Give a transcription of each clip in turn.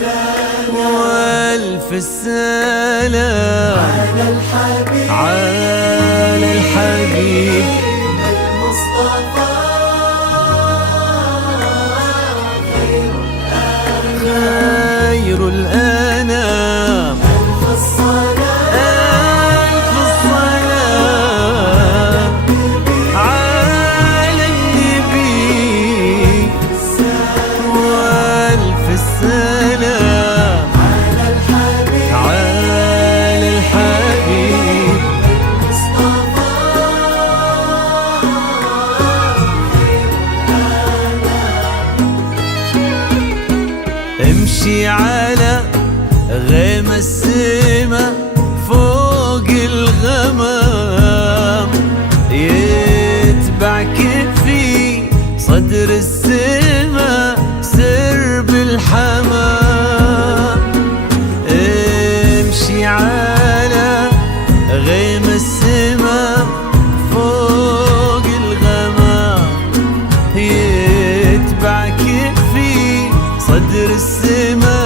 والف السلام على الحبيب المصطفى خير الأنام. ألف الصلاة ألف الصلاة على النبي والف السلام على الحبيب على الحبيب المصطفى امشي على غيم السما فوق الغمام، يتبعك في صدر السما سرب الحمام. امشي على غيم السما فوق الغمام، يتبعك في صدر السما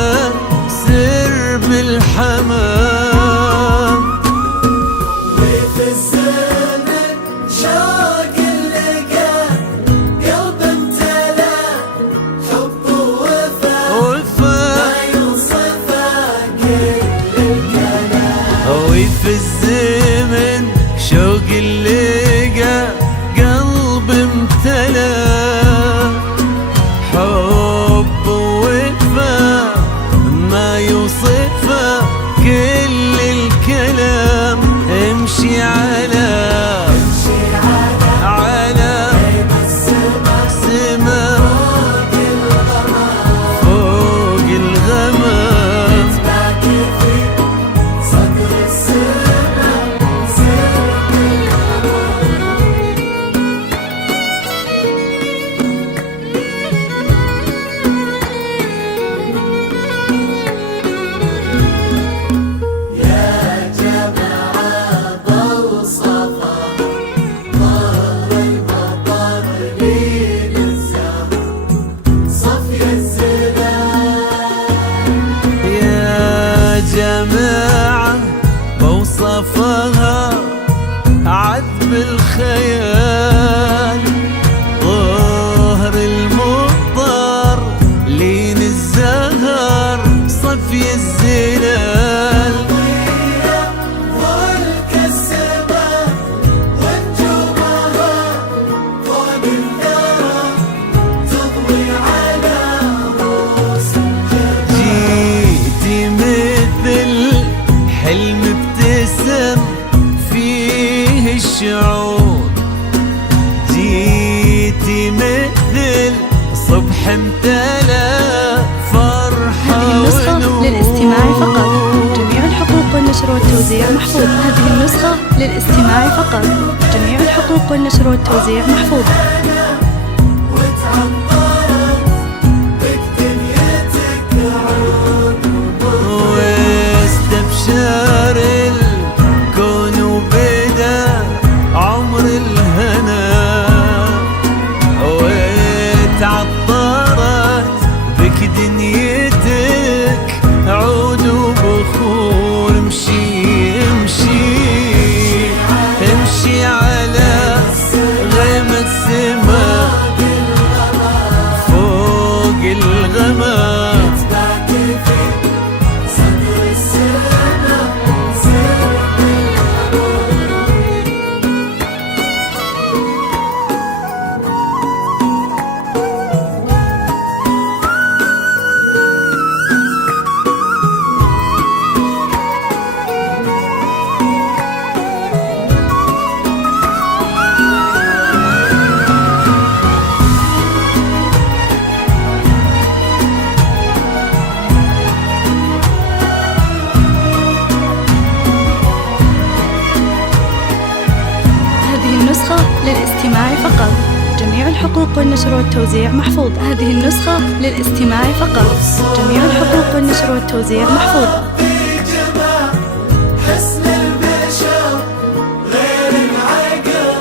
سرب الحمام. وفي الزمن شوق اللقا قلب امتلا حب ووفا ما يوصفه كل الكلام. وفي الزمن شوق اللقا قلب امتلا حب ووفا ما يوصفه كل الكلام. امشي على غيم السما فوق الغمام، باقي في صدر السما سرب يا جماعة بوصفة ظهر المطر لين الزهر صفي الزلال. يا جماعة بوصفها عذب الخيال، ظهر المطر لين الزهر صفي الزلال. ضلك السما ونجومها فوق الثرى تضوي على رؤوس الجبال. جيتي مثل حلم ابتسم فيه الشعور، جيتي مثل صبح امتلا فرحة هذه النسخة ونور. للاستماع فقط. جميع الحقوق والنشر والتوزيع محفوظ. هذه النسخة للاستماع فقط. جميع الحقوق والنشر والتوزيع محفوظ. وتعطرت بك دنيتك عود واستبشر الكون وبدا عمر الهنا، وتعطرت بك دنيتك عود وبخور. امشي امشي امشي على غيم السما فوق الغمام، باقي في صدر السما سرب هذه النسخة للاستماع فقط. جميع الحقوق والنشر والتوزيع محفوظ. هذه النسخة للاستماع فقط. جميع الحقوق والنشر والتوزيع محفوظ. في جمال حسن البشر غير العقل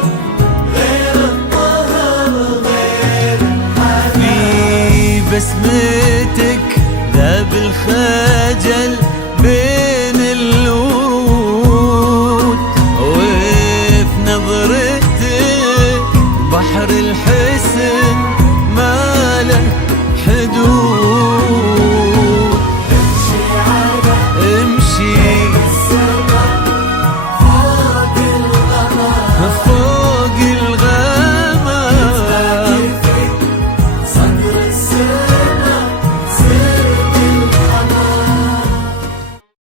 غير الطهر غير الحياة. في بسمة